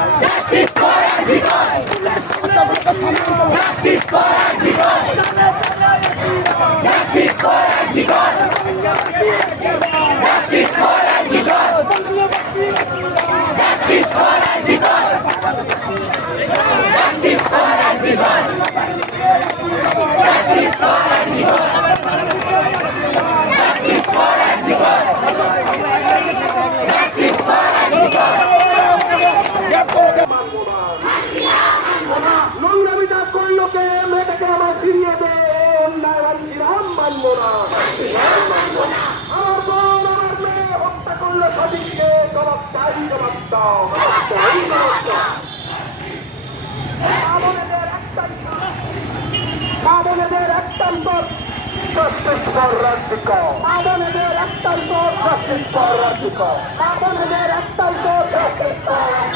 Justice for Antigua! Justice for Antigua! Justice for Antigua! Justice for Antigua! Justice for Antigua! Justice for Antigua! Justice for Antigua! Justice for Antigua! Justice for Antigua! নোংরা বিচার করলো কে মেয়েটাকে আমার ফিরিয়ে দে অন্যায় মানছিলাম মানব না আমার বোন আমার মেয়ে হত্যা করলো সঠিককে জবাব চাই জবাব দাও মামনেদের একটাই পর justice for Antigua মামনেদের একটাই পর justice for Antigua মামনেদের একটাই পর justice for